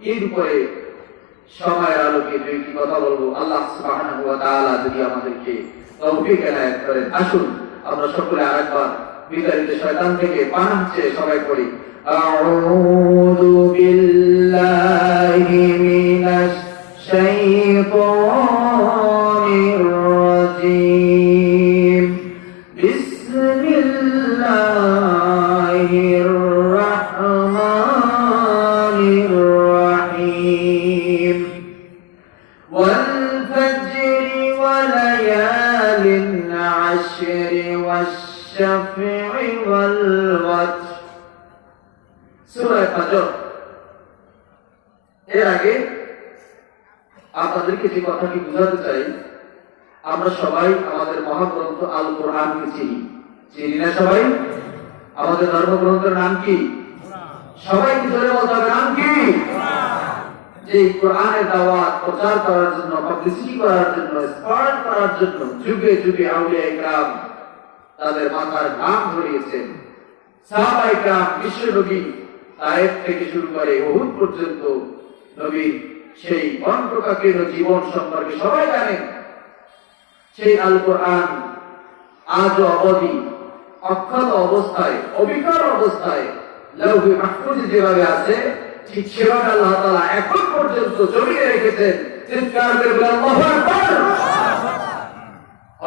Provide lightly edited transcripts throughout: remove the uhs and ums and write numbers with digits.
এর উপরে সময়ের আলোকে দুইটি কথা বলবো। আল্লাহ সুবহানাহু ওয়া তাআলা যদি আমাদেরকে তৌফিক এনায়েত করেন, আসুন আমরা সকলে আরেকবার বিতাড়িত শয়তান থেকে পানাহ চেয়ে সবাই পড়ি আউযু বিল্লাহি মিনাশ শাইতানির রাজীম বিসমিল্লাহির রাহমানির রাহিম ওয়াল ফাজরি ওয়া লায়ালিন আশরি ওয়াশ-শাফঈ ওয়াল ওয়াতর। সূরা ফাজর। এর আগে আপনাদেরকে যে কথাটি বোঝাতে চাই, আমরা সবাই আমাদের মহাগ্রন্থ আল কোরআনকে চিনি না? সবাই আমাদের ধর্মগ্রন্থের নাম কি? সবাই কি ধরে বলতে হবে নাম কি? যে কোরআনের দাওয়াত প্রচার করার জন্য, পাবলিসিটি করার জন্য, স্প্রেড করার জন্য যুগে যুগে আউলিয়া ইকরাম তাদের মাথার ঘাম ঝরিয়েছেন। সাহাবায়ে ইকরাম, বিশ্ব নবী তায়েফ থেকে শুরু করে উহুদ পর্যন্ত নবীর সেই অন্তকালীন জীবন সম্পর্কে সবাই জানেন। সেই আল কোরআন আজও অবধি অক্ষত অবস্থায়, অবিকল অবস্থায় লাউহে মাহফুজে যেভাবে আছে, ঠিক সেভাবে আল্লাহ তাআলা এখন পর্যন্ত জমিয়ে রেখেছেন। চিৎকার করে বলেন আল্লাহু আকবার।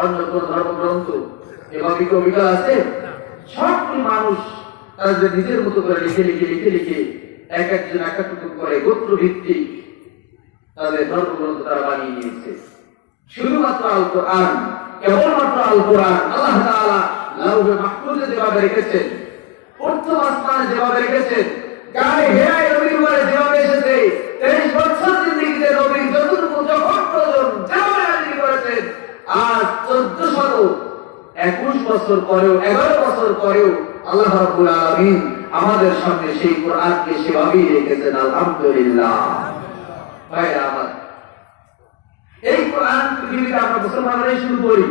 অন্য কোন ধর্মগ্রন্থ এভাবে কি অবিকল আছে? সবগুলো মানুষ তাদের নিজের মতো করে লিখে এক একজন এক এক করে গোত্র ভিত্তিক তাদের ধর্মগ্রন্থ তারা বানিয়ে নিয়েছে। শুধুমাত্র আল কোরআন, কেবলমাত্র আল কোরআন আল্লাহ তাআলা লাউহে মাহফুজে যেভাবে রেখেছেন, প্রথম আসমানে যেভাবে রেখেছেন, গায়ে হেরায় নবীর উপরে যেভাবে এসেছে, 23 বছর জিন্দেগিতে নবীর যতটুকু যখন প্রয়োজন যেভাবে নাযিল করেছেন, আজ 1421 বছর পরেও, 11 বছর পরেও আল্লাহ রাব্বুল আলামিন আমাদের সামনে সেই কোরআনকে সেভাবেই রেখেছেন। আলহামদুলিল্লাহ। ভাইরা আমার, এই কোরআন পৃথিবীতে আমরা মুসলমানরাই শুরু করি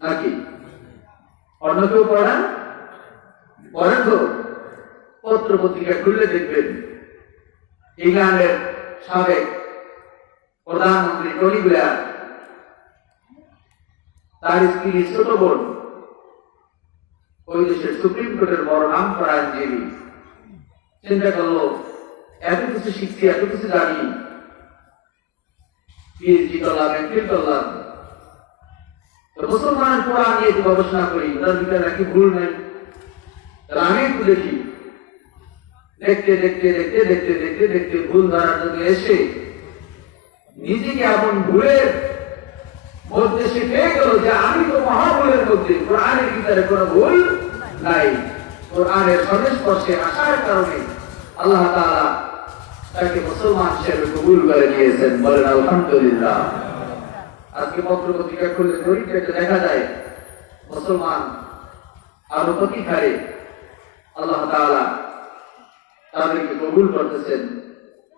নাকি অন্য কেউ পড়েন? পড়েন তো? পত্র পত্রিকা খুললে দেখবেন ইংল্যান্ডের সাবেক প্রধানমন্ত্রী টনি ব্লেয়ার, তার স্ত্রী ছোট বোন ওই দেশের সুপ্রিম কোর্টের বড় নাম করা আইনজীবী। চিন্তা করলো, এত কিছু শিখছি, এত কিছু জানি, পিএইচডি করলাম, এমফিল করলাম, মুসলমানের কোরআন নিয়ে গবেষণা করি, তার ভিতরে নাকি ভুল নাই। তাহলে আমি একটু দেখি। দেখতে ভুল ধরার জন্য এসে নিজেকে এমন ভুলের মধ্যে সে পেয়ে গেল যে আমি তো মহাভুলের মধ্যে, কোরআনের ভিতরে কোনো ভুল নাই। কোরআনের সংস্পর্শে আসার কারণে আল্লাহ তাআলা তাকে মুসলমান হিসেবে কবুল করে নিয়েছেন। বলেন আলহামদুলিল্লাহ। আজকে পত্র পত্রিকা খুললে দরিদ্রকে দেখা যায় মুসলমান আরো প্রতি হারে আল্লাহ তাআলা তাদেরকে কবুল করতেছেন।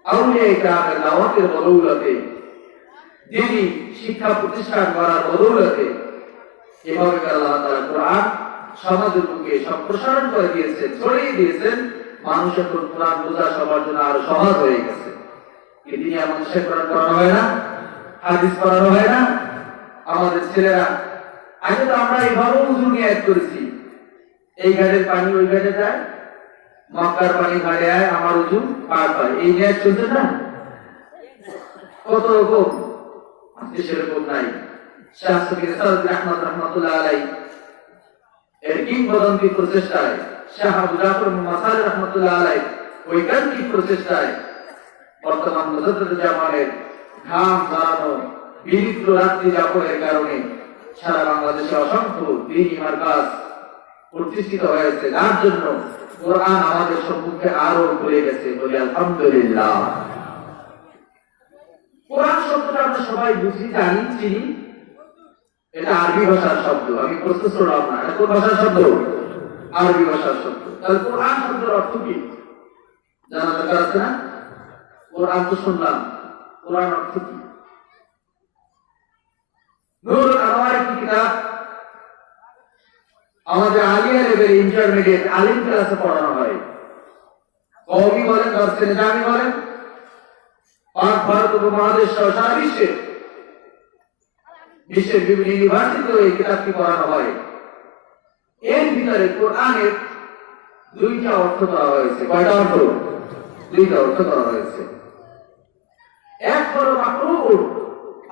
আউলিয়া ইকরামের দাওয়াতের বদৌলতে, দিনী শিক্ষা প্রতিষ্ঠান করার বদৌলতে এভাবে আল্লাহ তাআলা কোরআন সমাজের বুকে সম্প্রসারণ করে দিয়েছেন, ছড়িয়ে দিয়েছেন। মানুষ এখন কোরআন বোঝা সবার জন্য আরো সহজ হয়ে গেছে। দিনী মানুষের কোরআন পড়ানো হয় না, হাদিস পড়ানো হয় না। আমাদের ছেলেরা আগে তো আমরা এইভাবে উজু নিয়ে এক করেছি, এই ঘাটের পানি ওই ঘাটে যায়, মক্কার পানি ঘাটে আয়, আমার উজু পার পায়, এই নিয়ে চলছে না? কত রকম সেরকম নাই। শাহ সফির সাদ আহমদ রহমাতুল্লাহ আলাইহি এর কিংবদন্তি প্রচেষ্টায়, শাহ আবু জাফর মাসাল রহমাতুল্লাহ আলাইহি ঐকান্তিক প্রচেষ্টায় বর্তমান মুজাদ্দিদ জামানের ঘাম ঝরানো বিচিত্র রাত্রি যাপনের কারণে সারা বাংলাদেশে অসংখ্য দ্বীনি মারকাজ প্রতিষ্ঠিত হয়েছে, যার জন্য কোরআন আমাদের সম্মুখে আরো খুলে গেছে। বলি আলহামদুলিল্লাহ। কোরআন শব্দটা আমরা সবাই বুঝি, জানি, চিনি। এটা আরবি ভাষার শব্দ। আমি প্রশ্ন করলাম না, এটা কোন ভাষার শব্দ? আরবি ভাষার শব্দ। তাহলে কোরআন শব্দের অর্থ কি জানা দরকার আছে না? কোরআন তো শুনলাম, কোরআন অর্থ কি? নূরুল আনোয়ার একটি কিতাব আমাদের আলিয়া লেভেল ইন্টারমিডিয়েট আলিম ক্লাসে পড়ানো হয়। কওমি বলেন দর্শে নিজামি বলেন পাক ভারত উপমহাদেশ সহ সারা বিশ্বের বিভিন্ন ইউনিভার্সিটিতে এই কিতাবটি পড়ানো হয়। এর ভিতরে কোরআনের দুইটা অর্থ করা হয়েছে। কয়টা অর্থ? দুইটা অর্থ করা হয়েছে। এক হলো মাকরুহ,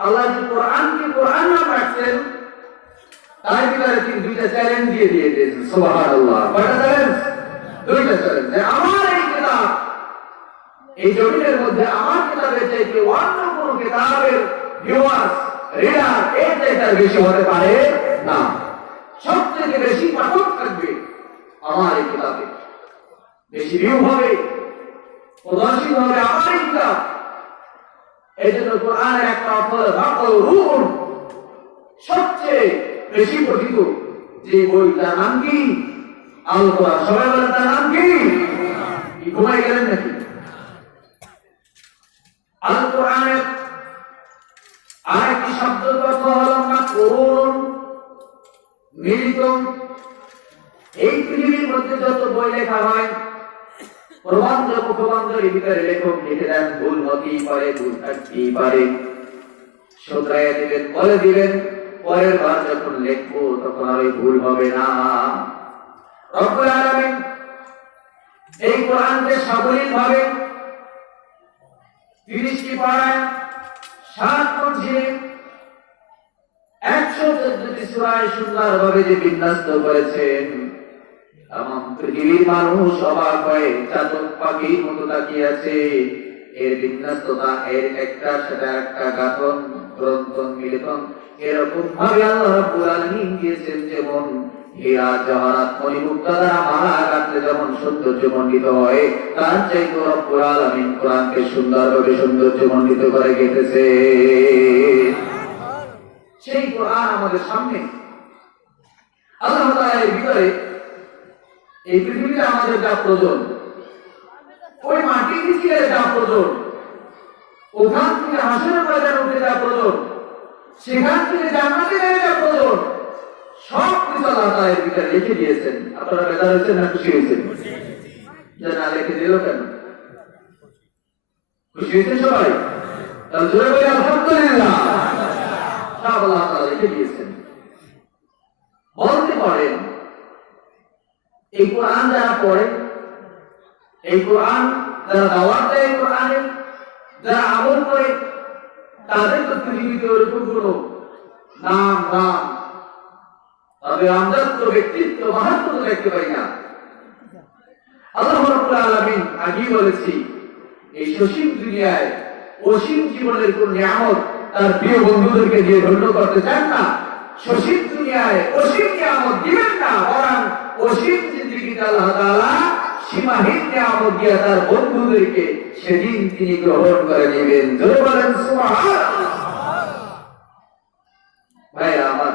আল্লাহ যে কোরআনকে কোরআন নাম রাখছেন তার ভিতরে তিনি দুইটা চ্যালেঞ্জ দিয়ে দিয়েছেন। সুবহানাল্লাহ। কয়টা চ্যালেঞ্জ? দুইটা চ্যালেঞ্জ। আমার এই কিতাব, এই জমিনের মধ্যে আমার কিতাবের চাইতে অন্য কোন কিতাবের ভিউয়ার্স রিডার এর চাইতে বেশি হতে পারে না। সবচেয়ে বেশি পাঠক থাকবে আমার এই কিতাবে, বেশি ভিউ হবে, প্রদর্শিত হবে আমার এই কিতাব। এই জন্য কোরআনের একটা অর্থ রূহ, সবচেয়ে বেশি পঠিত যে বই তার নাম কি? আল কোরআন। সবাই বলেন তার নাম কি? ঘুমাই গেলেন নাকি? আল কোরআনের আরেকটি শব্দ অর্থ হল মাকরুন, মিলিত। এই পৃথিবীর মধ্যে যত বই লেখা হয়, প্রবন্ধ মুখবন্ধের ভিতরে লেখক লিখে দেন ভুল হতেই পারে, ভুল থাকতেই পারে, শুধরাইয়া দিবেন, বলে দিবেন, পরের বার যখন লিখবো তখন আর ভুল হবে না। রব্বুল আলামিন এই কোরআনকে সাবলীল ভাবে 30টি পারায় 7 মঞ্জিলে 114টি সূরায় সুন্দরভাবে যে বিন্যস্ত করেছেন, তামাম পৃথিবীর মানুষ অবাক হয়ে চাতক পাখির মতো তাকিয়ে আছে। এর বিন্যস্ততা, এর একটার সাথে একটা গাঁথন, গ্রন্থন, মিলিতন এরকম ভাবে আল্লাহ রাব্বুল আলামিন দিয়েছেন। যেমন হীরা জওহরাত মণিমুক্তা দ্বারা মালা গাঁথলে যেমন সৌন্দর্যমণ্ডিত হয়, তার চাইতে রব্বুল আলামিন কোরআনকে সুন্দরভাবে সৌন্দর্যমণ্ডিত করে গেঁথেছে। সেই কোরআন আমাদের সামনে। আল্লাহ তাআলা এর ভিতরে এই পৃথিবীতে আমাদের যা প্রয়োজন, ওই মাটির নিচে যা প্রয়োজন, ওখান থেকে হাসরের ময়দানে উঠে যা প্রয়োজন, সেখান থেকে জান্নাতে যা প্রয়োজন, সব কিছু আল্লাহ তাআলা এর ভিতরে লিখে দিয়েছেন। আপনারা বেজার হয়েছেন না খুশি হয়েছেন? যে না লিখে দিল কেন? খুশি হয়েছেন সবাই? তাহলে জোরে বলে আলহামদুলিল্লাহ। সব আল্লাহ তাআলা লিখে দিয়েছেন। বলতে পারেন এই কোরআন যারা পড়ে, এই কোরআন যারা দাওয়াত দেয়, কোরআনে যারা আমল করে, তাদের তো পৃথিবীতে ওরকম কোন নাম তবে আমজাদ ব্যক্তিত্ব, মাহাত্ম দেখতে পাই না। আল্লাহ রাব্বুল আলামিন আগেই বলেছি, এই সসীম দুনিয়ায় অসীম জীবনের কোন নিয়ামত তার প্রিয় বন্ধুদেরকে দিয়ে ধন্য করতে চান না। সসীম দুনিয়ায় অসীম নিয়ামত দিবেন না, বরং অসীম জিন্দেগিতে আল্লাহ তাআলা সীমাহীন নিয়ামত দিয়ে তার বন্ধুদেরকে সেদিন তিনি গ্রহণ করে নেবেন। জোরে বলেন সুবহানাল্লাহ। ভাইরা আমার,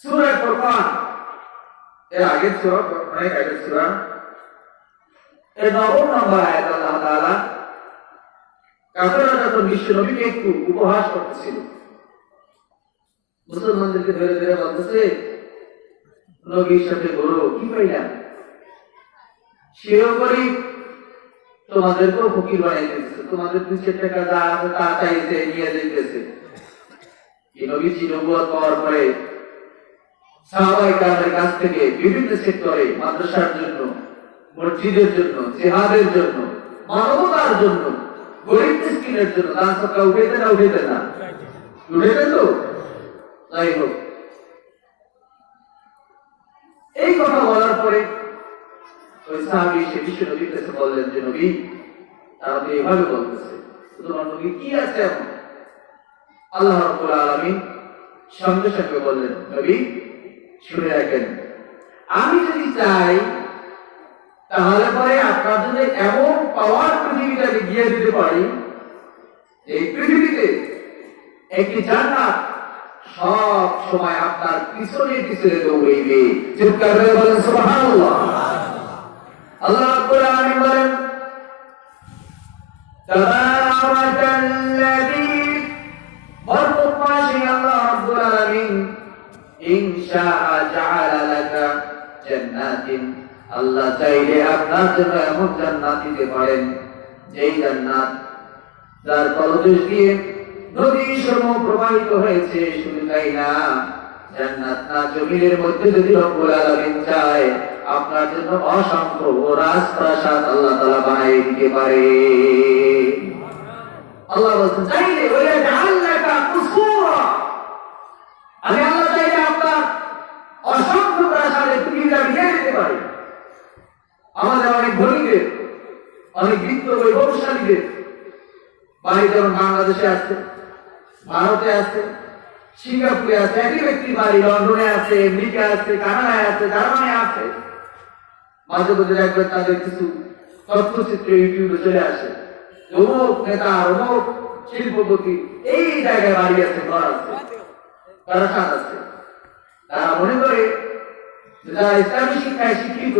সূরা ফুরকান এর আগের সূরা, অনেক আগের সূরা, এর 9 নম্বর আয়াত আল্লাহ তাআলা কাফেররা যখন বিশ্ব নবীকে একটু উপহাস করতেছিল, মুসলমানদেরকে ধরে ধরে বলতেছে, নবীর সাথে বড় কি পাইলাম, সেও গরিব, তোমাদেরকেও ফকির বানিয়ে দিতেছে, তোমাদের 2 টাকা যা আছে তা চাইছে নিয়ে যেতেছে। এই নবীজি নবুয়ত পাওয়ার পরে সাহাবায়ে কেরামের কাছ থেকে বিভিন্ন সেক্টরে মাদ্রাসার জন্য, মসজিদের জন্য, জিহাদের জন্য, মানবতার জন্য, গরিব মিসকিনের জন্য দান সদকা উঠাইতে না উঠাইতে না উঠাইতে তো। যাই হোক, এই কথা বলার পরে ওই সাহাবী সে বিশ্ব নবীর কাছে বললেন যে নবী, তারা তো এভাবে বলতেছে, তোমার নবী কি আছে এমন? আল্লাহ রাব্বুল আলামিন সঙ্গে সঙ্গে বললেন, নবী শুনে রাখেন, আমি যদি চাই তাহলে পরে আপনার জন্য এমন পাওয়ার পৃথিবীটাকে গিয়ে দিতে পারি, এই পৃথিবীতে একটি জান্নাত সব সময় আপনার পিছনে পিছনে দৌড়াইবে। চিৎকার করে বলেন সুবহানাল্লাহ। আল্লাহ রাব্বুল আলামিন বলেন, তাবারাকাল্লাযী, বরকতময় আল্লাহ রাব্বুল আলামিন, ইন শাআ জাআলা লাকা জান্নাতিন, আল্লাহ চাইলে আপনার জন্য এমন জান্নাত দিতে পারেন, যেই জান্নাত যার তলদেশ দিয়ে নদী সমূহ প্রবাহিত হয়েছে। শুধু তাই না, জান্নাত না জমিনের মধ্যে যদি রব্বুল আলামিন চায়, আপনার জন্য অসংখ্য রাজপ্রাসাদ আল্লাহ তাআলা বানিয়ে দিতে পারে। আল্লাহ বলছেন, চাইলে ওয়াজআলনাকা কুসুরা, আমি আল্লাহ চাইলে আপনার অসংখ্য প্রাসাদে পৃথিবীটা বিলিয়ে দিতে পারি। আমাদের অনেক ধনীদের, অনেক বিত্ত বৈভবশালীদের বাড়ি যেমন বাংলাদেশে আছে, ভারতে আছে, সিঙ্গাপুরে আছে, একই ব্যক্তির বাড়ি লন্ডনে আছে, আমেরিকা আছে, কানাডায় আছে, জার্মানি আছে। মাঝে মাঝে দেখবেন তাদের কিছু তথ্যচিত্র ইউটিউবে চলে আসে, অমুক নেতা, অমুক শিল্পপতি এই জায়গায় বাড়ি আছে, ঘর আছে, তারা সাথ আছে। তারা মনে করে যারা ইসলামী শিক্ষায় শিক্ষিত,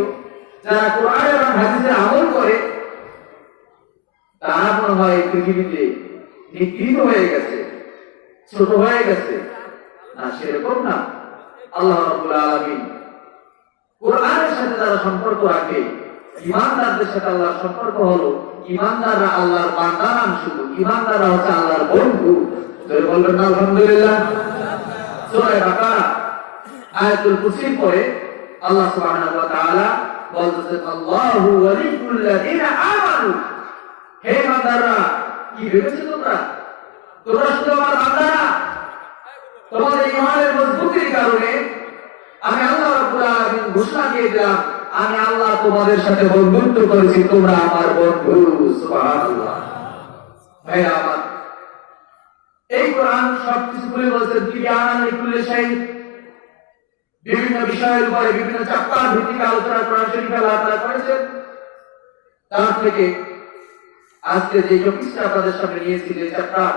যারা কোরআন এবং হাদিসের আমল করে, তারা মনে হয় পৃথিবীতে নিকৃষ্ট হয়ে গেছে, ছোট হয়ে গেছে। না, সেরকম না। আল্লাহ রাব্বুল আলামিন কোরআনের সাথে যারা সম্পর্ক রাখে, ঈমানদারদের সাথে আল্লাহর সম্পর্ক হলো, ঈমানদাররা আল্লাহর বান্দা নাম, শুধু ঈমানদাররা হচ্ছে আল্লাহর বন্ধু। বলবেন না আলহামদুলিল্লাহ। সূরা বাকারা আয়াতুল কুরসির পরে আল্লাহ সুবহানাহু ওয়া তাআলা বলতেছেন, আল্লাহু ওয়ালিয়ুল লাযিনা আমানু। হে বান্দারা, কি ভেবেছো তোমরা? তোমরা শুধু আমার বান্দা না, তোমাদের ঈমানের মজবুতির কারণে আমি আল্লাহ রাব্বুল আলামিন ঘোষণা দিয়ে দিলাম, আমি আল্লাহ তোমাদের সাথে বন্ধুত্ব করেছি, তোমরা আমার বন্ধু। সুবহানাল্লাহ। ভাই আমার, এই কোরআন সবকিছু বলে বলছেন, তিবিয়ানান লিকুল্লি শাই, বিভিন্ন বিষয়ের উপরে বিভিন্ন চ্যাপ্টার ভিত্তিক আলোচনা কোরআন শরীফে আল্লাহ তাআলা করেছেন। তার থেকে আজকে যে টপিকটা আপনাদের সামনে নিয়েছি, যে চ্যাপ্টার,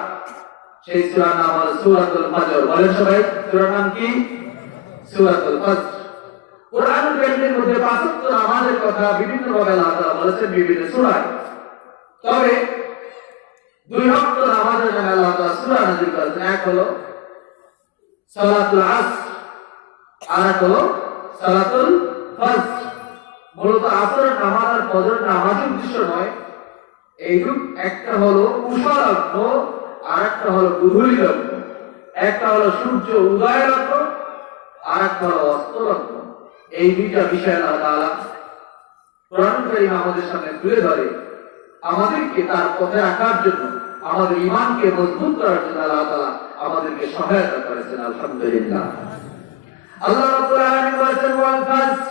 সেই সূরার নাম হলো সূরাতুল ফজর। বলেন সবাই, সূরার নাম কি? সূরাতুল ফজর। কোরআনুল কারীমের মধ্যে ৫ ওয়াক্ত নামাজের কথা বিভিন্ন ভাবে আল্লাহ তাআলা বলেছেন বিভিন্ন সূরায়। তবে 2 ওয়াক্ত নামাজের জন্য আল্লাহ তাআলা সূরা নাযিল করেছেন। এক হলো সালাতুল আসর, আর এক হলো সালাতুল ফজর। মূলত আসরের নামাজ আর ফজরের নামাজের উদ্দেশ্য নয় এইরূপ, একটা হলো উষা লগ্ন, আর একটা হলো গুধূলি লগ্ন। একটা হলো সূর্য উদয় লগ্ন, আর একটা হলো অস্ত লগ্ন। এই দুইটা বিষয় আল্লাহ তাআলা কোরআনুল কারীম আমাদের সামনে তুলে ধরে, আমাদেরকে তার পথে রাখার জন্য, আমাদের ঈমানকে মজবুত করার জন্য আল্লাহ তাআলা আমাদেরকে সহায়তা করেছেন। আলহামদুলিল্লাহ। আল্লাহ রাব্বুল আলামিন বলেছেন, ওয়াল ফাজর,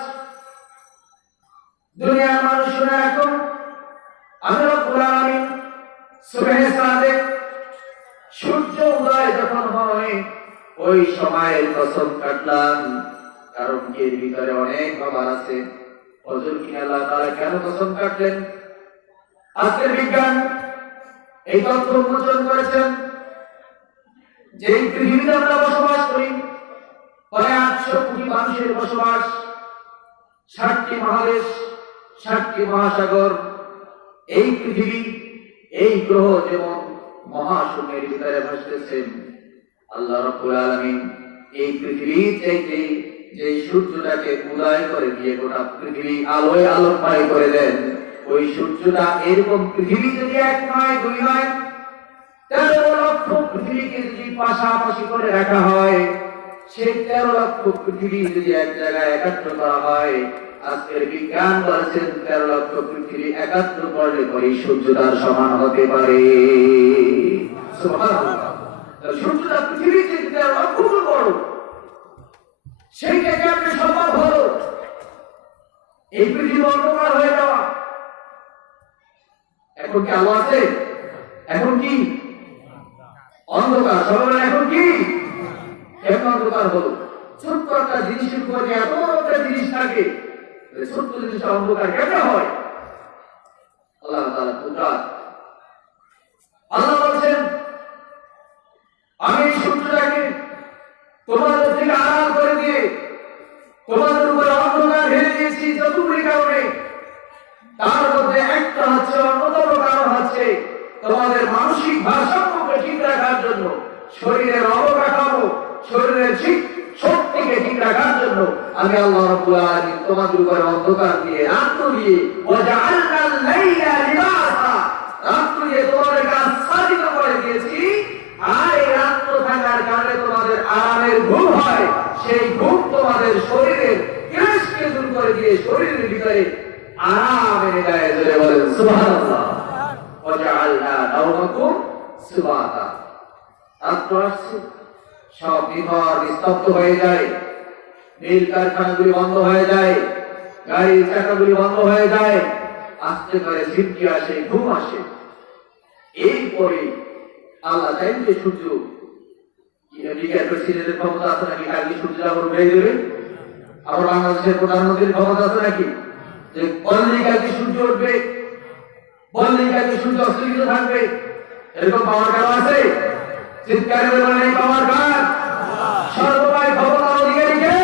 দুনিয়ার মানুষ শুনে রাখুন, আমি রাব্বুল আলামিন সুবহে সাদিক, সূর্য উদয় যখন হয় ওই সময়ের কসম কাটলাম। কারণ কি, এর ভিতরে অনেক ব্যাপার আছে। ফজর কি আল্লাহ তাআলা কেন কসম কাটলেন? আজকের বিজ্ঞান এই তথ্য উন্মোচন করেছেন যে এই পৃথিবীতে আমরা বসবাস করি, প্রায় 800 কোটি মানুষের বসবাস, 60টি মহাদেশ, 60টি মহাসাগর। এই পৃথিবী, এই গ্রহ যেমন মহাশূন্যের ভিতরে ভাসতেছেন, আল্লাহ রাব্বুল আলামিন এই পৃথিবীর চাইতে যে সূর্যটাকে উদয় করে দিয়ে গোটা পৃথিবী আলোয় আলোকময় করে দেন, ওই সূর্যটা এরকম পৃথিবী যদি 1 নয় 2 নয় 13 লক্ষ পৃথিবীকে যদি পাশাপাশি করে রাখা হয়, সেই 13 লক্ষ পৃথিবী যদি এক জায়গায় একত্র করা হয়, আজকের বিজ্ঞান বলছেন 13 লক্ষ পৃথিবী একত্র করলে পরে সূর্যটার সমান হতে পারে। সুবহানাল্লাহ। সূর্যটা পৃথিবীর চেয়ে 13 লক্ষ গুণ বড়, সেইটা কেমনে সম্ভব হলো? এই পৃথিবী অন্ধকার হয়ে যাওয়া। এখন কি আলো আছে? এখন কি অন্ধকার? সবাই এখন কি? কেমন অন্ধকার হলো? ছোট্ট একটা জিনিসের উপরে এত বড় একটা জিনিস থাকে, ছোট্ট জিনিসটা অন্ধকার কেমন হয়? আল্লাহ তাআলা কুদরত। আল্লাহ বলেন, আমি সূর্যটাকে তোমাদের থেকে আড়াল করে দিয়ে তোমাদের উপরে অন্ধকার ঢেলে দিয়েছি যতগুলি কারণে। তার মধ্যে একটা হচ্ছে, অন্যতম কারণ হচ্ছে তোমাদের মানসিক ভারসাম্যকে ঠিক রাখার জন্য, শরীরের অবকাঠামো, শরীরের শক্তিকে ঠিক রাখার জন্য আমি আল্লাহ রাব্বুল আলামিন তোমাদের উপরে অন্ধকার দিয়ে রাত্র দিয়ে ওয়াজআলনাল লাইলা লিবাসা, রাত্র দিয়ে তোমাদেরকে আচ্ছাদিত করে দিয়েছি, আর এই রাত্র থাকার কারণে তোমাদের আরামের ঘুম হয়, সেই ঘুম তোমাদের শরীরের ক্লেশকে দূর করে দিয়ে শরীরের ভিতরে আরাম এনে দেয়। জোরে বলেন সুবহানাল্লাহ। ওয়াজআলনা নাওমাকুম সুবাতা, রাত্র আসছে, সব নিথর নিস্তব্ধ হয়ে যায়, মিল কারখানাগুলি বন্ধ হয়ে যায়, গাড়ির চাকাগুলি বন্ধ হয়ে যায়, আস্তে করে ঝিমকি আসে, ঘুম আসে। এরপরে আল্লাহ চাইলে সূর্য, আমেরিকার প্রেসিডেন্টের ক্ষমতা আছে নাকি কালকে সূর্য আবার উঠে দেবে? আবার বাংলাদেশের প্রধানমন্ত্রীর ক্ষমতা আছে নাকি যে বললেই কালকে সূর্য উঠবে, বললেই কালকে সূর্য অস্তমিত থাকবে? এরকম পাওয়ার কারণ আছে? চিৎকারে বলেন এই পাওয়ার কার? সর্বদাই ক্ষমতার অধিকারীকে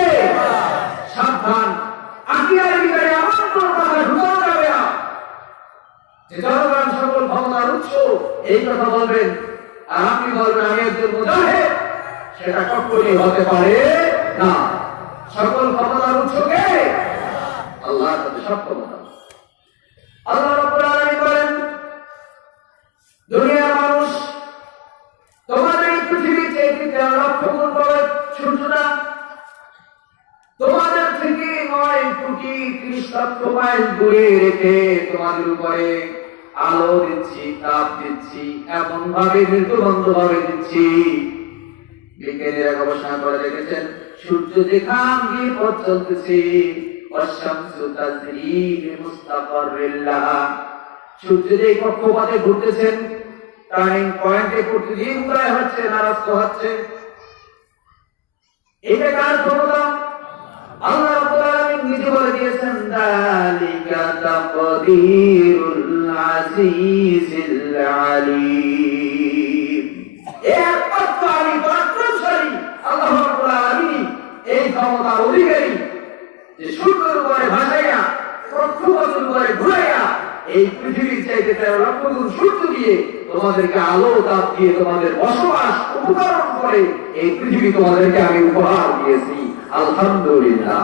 সাবধান, আকিয়ার ভিতরে এমন কোন কথা ঢুকানো যাবে না যে জনগণ সকল ক্ষমতার উৎস এই কথা বলবেন আর আপনি বলবেন আমি একজন মুজাহিদ, সেটা কখনোই হতে পারে না। সকল ক্ষমতার উৎসকে আল্লাহর কাছে সব ক্ষমতা। আল্লাহ রাব্বুল আলামিন বলেন, দুনিয়ার মানুষ তোমাদের এই পৃথিবীর চেয়ে 13 লক্ষ গুণ বড় সূর্যটা তোমাদের থেকে 9 কোটি 30 লক্ষ মাইল দূরে রেখে তোমাদের উপরে আলো দিচ্ছি, তাপ দিচ্ছি, এমন ভাবে মৃত্যুবন্ধ ভাবে দিচ্ছি। বিজ্ঞানীরা গবেষণা করে দেখেছেন সূর্য যেখান দিয়ে পথ চলতেছে, ওয়াশ-শামসু তাজরি লিমুস্তাকাররিল লাহা, সূর্য যে কক্ষপথে ঘুরতেছেন, টার্নিং পয়েন্টে প্রতিদিন উদয় হচ্ছে, নারাস্ত হচ্ছে, এটা কার ক্ষমতা? আল্লাহ রাব্বুল আলামিন নিজে বলে দিয়েছেন, যালিকা তাকদীরুল আজিজিল আলীম। একমাত্র আলী পরাক্রমশালী আল্লাহ রাব্বুল আলামিন এই ক্ষমতার অধিকারী, যে সূর্যের উপরে ভাসাইয়া কক্ষপথের উপরে ঘুরাইয়া এই পৃথিবীর চাইতে 13 লক্ষ গুণ সূর্য দিয়ে তোমাদেরকে আলো তাপ দিয়ে তোমাদের বসবাস উপকরণ করে এই পৃথিবী তোমাদেরকে আমি উপহার দিয়েছি। আলহামদুলিল্লাহ।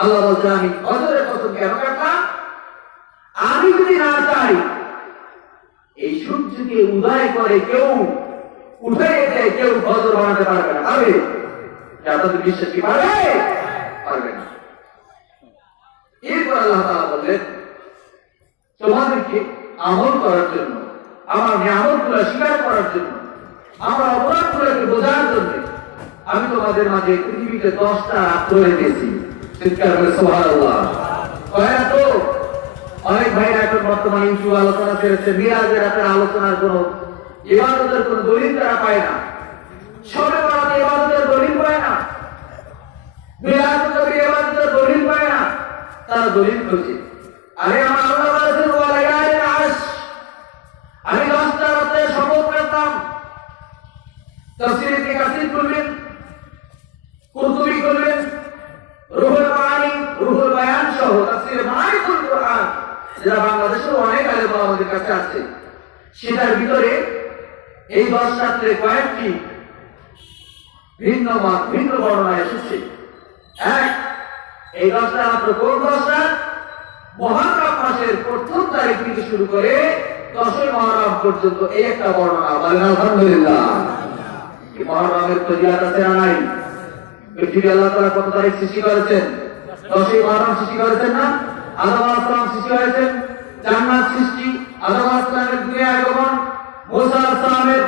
আল্লাহ বলছেন আমি অজরের কসম কেন কাটলাম? আমি যদি না চাই এই সূর্যকে উদয় করে কেউ উঠে যেতে, কেউ ফজর বানাতে পারবে না। পারবে? আপনাদের বিশ্বাস কি পারবে? পারবে না। এরপর আল্লাহ তাআলা বললেন, তোমাদেরকে আমল করার জন্য, আমার নিয়ামতগুলো স্বীকার করার জন্য, আমার অপরাধগুলোকে বোঝার জন্য আমি তোমাদের মাঝে পৃথিবীতে 10টা রাত্র রেখেছি। চিৎকার করে সুবহানাল্লাহ। কয়টা তো? অনেক ভাইরা এখন বর্তমানে ইউটিউব আলোচনা করেছে, মিরাজের রাতের আলোচনার কোন ইবাদতের কোন দলিল তারা পায় না, শবে বরাতে ইবাদতের দলিল পায় না, মিলাদুন নবী ইবাদতের দলিল পায় না, তারা দলিল খুঁজে। আরে আমার আল্লাহ বলেছেন ওয়া লায়ালিন আশ, আমি 10টা রাতে শপথ করতাম। তাফসীর ইবনে কাসির করলেন, কুরতুবী করলেন, রুহুল মাআনি, রুহুল বায়ান সহ তাফসীরে মাআনিকুল কোরআন, যারা বাংলাদেশের অনেক আলেম আমাদের কাছে আছে, সেটার ভিতরে এই 10 রাত্রে কয়েকটি ভিন্ন মত, ভিন্ন বর্ণনা এসেছে। এক, এই 10টা রাত্র কোন 10 রাত? মুহররম মাসের প্রথম তারিখ থেকে শুরু করে 10ই মুহররম পর্যন্ত এই একটা বর্ণনা। বলেন আলহামদুলিল্লাহ। এই মুহররমের ফজিলত আছে না নাই? পৃথিবী আল্লাহ তাআলা কত তারিখ সৃষ্টি করেছেন? 10ই মুহররম সৃষ্টি করেছেন না? আদম আলাইহিস সালাম সৃষ্টি হয়েছেন, জান্নাত সৃষ্টি, আদম আলাইহিস সালামের দুনিয়ায় আগমন, মুসা আলাইহিস সালামের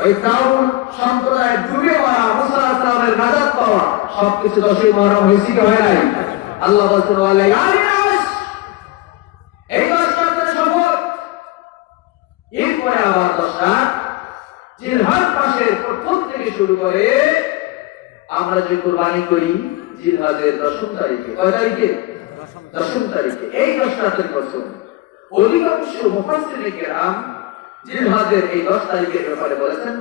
ওই ফিরআউন সম্প্রদায়ের ডুবে মারা, মুসা আলাইহিস সালামের নাজাত পাওয়া, সবকিছু 10ই মুহররম হয়েছে কি হয় নাই? আল্লাহ বলছেন ওয়া লায়ালিন আশ, এই 10 রাতের শপথ। এরপরে আবার 10 রাত জিলহজ মাসের প্রথম থেকে শুরু করে আমরা যে কুরবানি করি জিলহজের 10ম তারিখে। কয় তারিখে? 10ম তারিখে। এই 10 রাতের কসম। অধিকাংশ মুফাসসিরিনে কেরাম জিলহজের এই 10 তারিখের ব্যাপারে বলেছেন।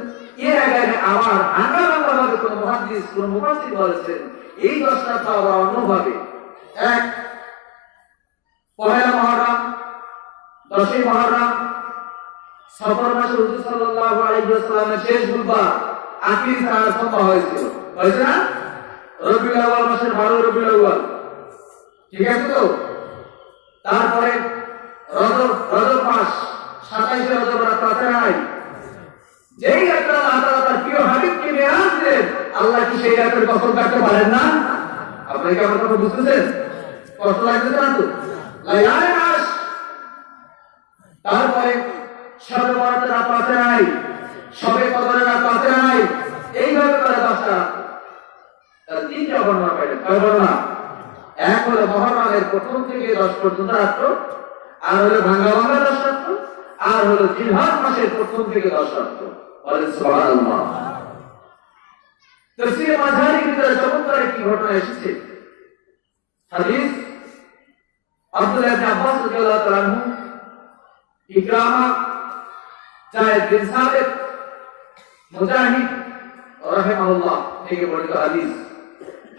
এর আগে আমার আলাদা কোন মুহাদ্দিস, কোন মুফাসসির বলেছেন এই 10 রাত আবার অন্যভাবে। এক, পহেলা মুহররম, 10ই মুহররম, সফর মাসে হুজুর সাল্লাল্লাহু আলাইহি ওয়াসাল্লামের শেষ বুধবার আখির সাহার সভা হয়েছিল, হয়েছে না? রবিউল আউয়াল মাসের 12 রবিউল আউয়াল, ঠিক আছে তো? তারপরে রজব মাস 27 রজব রাত আছে নাই, যেই রাতে আল্লাহ তাআলা তার প্রিয় হাবিবকে মেরাজ দিলেন, আল্লাহ কি সেই রাতের কসম কাটতে পারেন না? আপনারা কি আমার কথা বুঝতেছেন? কষ্ট লাগতেছে না তো? লাইলাতুল মাস, তারপরে শবে বরাতের রাত আছে নাই, শবে কদরের রাত আছে নাই, এইভাবে করে 10টা রাত। তার 3টা বর্ণনা পাইলেন। কয় বর্ণনা? এক হলো মুহররমের প্রথম থেকে 10 পর্যন্ত রাত্র, আর হলো ভাঙা 10 রাত্র, আর হলো জিলহজ মাসের প্রথম থেকে 10 রাত্র। বলেন সুবহানাল্লাহ। তাফসীরে মাঝারির ভিতরে চমৎকার একটি ঘটনা এসেছে। হাদিস আব্দুল্লাহ ইবনে আব্বাস রাদিয়াল্লাহু তাআলা আনহু, ইকরামা, যায়েদ বিন সাবিত, মুজাহিদ রাহিমাহুল্লাহ থেকে বর্ণিত হাদিস।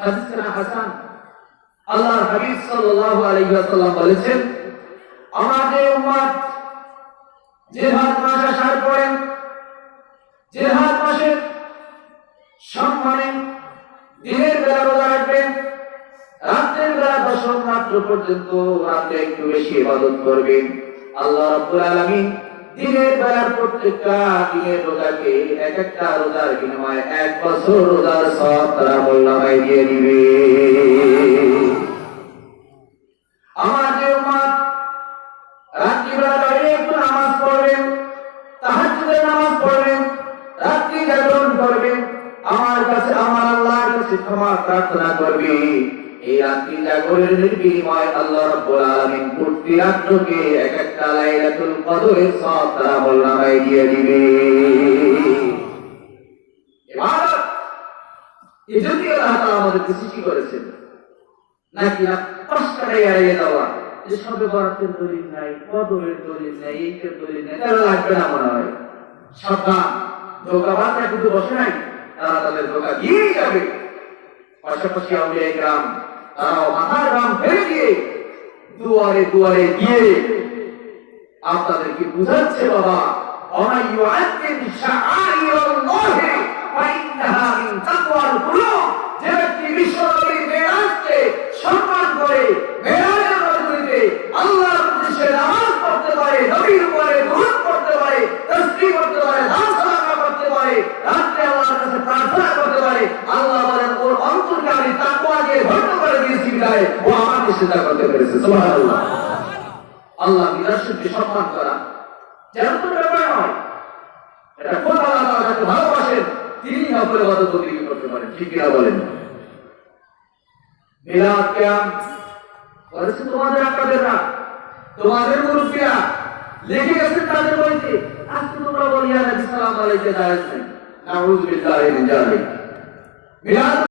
হাদিসটা হাসান। আল্লাহর হাবিব সাল্লাল্লাহু আলাইহি ওয়াসাল্লাম বলেছেন, আমাদের উম্মত জিলহজ মাস আসার পরে জিলহজ মাসের সম্মানে দিনের বেলা রোজা রাখবেন, রাতের বেলা 10 রাত্র পর্যন্ত রাতে একটু বেশি ইবাদত করবেন। আল্লাহ রাব্বুল আলামিন দিনের বেলার প্রত্যেকটা দিনের রোজাকে এক একটা রোজার বিনিময়ে 1 বছর রোজার সওয়াব তারা আমলনামায় দিয়ে দিবে। আমার যে উম্মত রাত্রিবেলা দাঁড়িয়ে একটু নামাজ পড়বেন, তাহাজ্জুদের নামাজ পড়বেন, রাত্রি জাগরণ করবেন, আমার কাছে আমার আল্লাহর কাছে ক্ষমা প্রার্থনা করবে, এই রাত্রি জাগরণের বিনিময়ে আল্লাহ রাব্বুল আলামিন প্রতি রাত্রকে এক একটা লাইলাতুল কদরের সওয়াব তারা আমলনামায় দিয়ে দিবে। ইবাদত এই যদি আল্লাহ তাআলা আমাদেরকে সৃষ্টি করেছেন, নাকি না 5টায় এড়িয়ে যাওয়া, যে সবে বরাতের দলিল নাই, কদরের দলিল নাই, এইটার দলিল নাই, তারা লাগবে না মনে হয়। সাবধান, ধোঁকাবাজরা কিন্তু বসে নাই, তারা তাদের ধোঁকা দিয়েই যাবে। পাশাপাশি আউলিয়া ইকরাম তারাও মাথার ঘাম ফেলে দিয়ে দুয়ারে দুয়ারে গিয়ে আপনাদেরকে বুঝাচ্ছে, বাবা ওয়া ইউআদ্দিম শাআইরাল্লাহি ফাইন্নাহা মিন তাকওয়াল কুলুব। যে ব্যক্তি বিশ্বনবীর মেরাজকে সম্মান করে, মেরাজের রজনীতে আল্লাহর উদ্দেশ্যে নামাজ পড়তে পারে, নবীর উপরে দুরূদ পড়তে পারে, তাসবিহ করতে পারে, দান সাদাকা করতে পারে, রাতে আল্লাহর কাছে প্রার্থনা করতে পারে, আল্লাহ বলেন ওর অন্তরকে আমি তাকওয়া দিয়ে ভর্তি করে দিয়েছি বিধায় ও আমাকে সেটা করতে পেরেছে। সুবহানাল্লাহ। আল্লাহ বিরাসতকে সম্মান করা যেন কোনো ব্যাপার নয়, এটা কোন আল্লাহ যাকে ভালোবাসেন তিনি অপরে ইবাদত করতে পারেন, ঠিক কিনা বলেন? মিলাদ কিয়াম করেছে তোমাদের আপনাদেররা, তোমাদের মুরব্বিরা লিখে গেছেন তাদের বইতে। আজকে তোমরা বলি ইয়া নবী সাল্লাল্লাহু আলাইহি ওয়াসাল্লাম জায়েজ নাই, নাউযু বিল্লাহি মিন যালিক। মিলাদ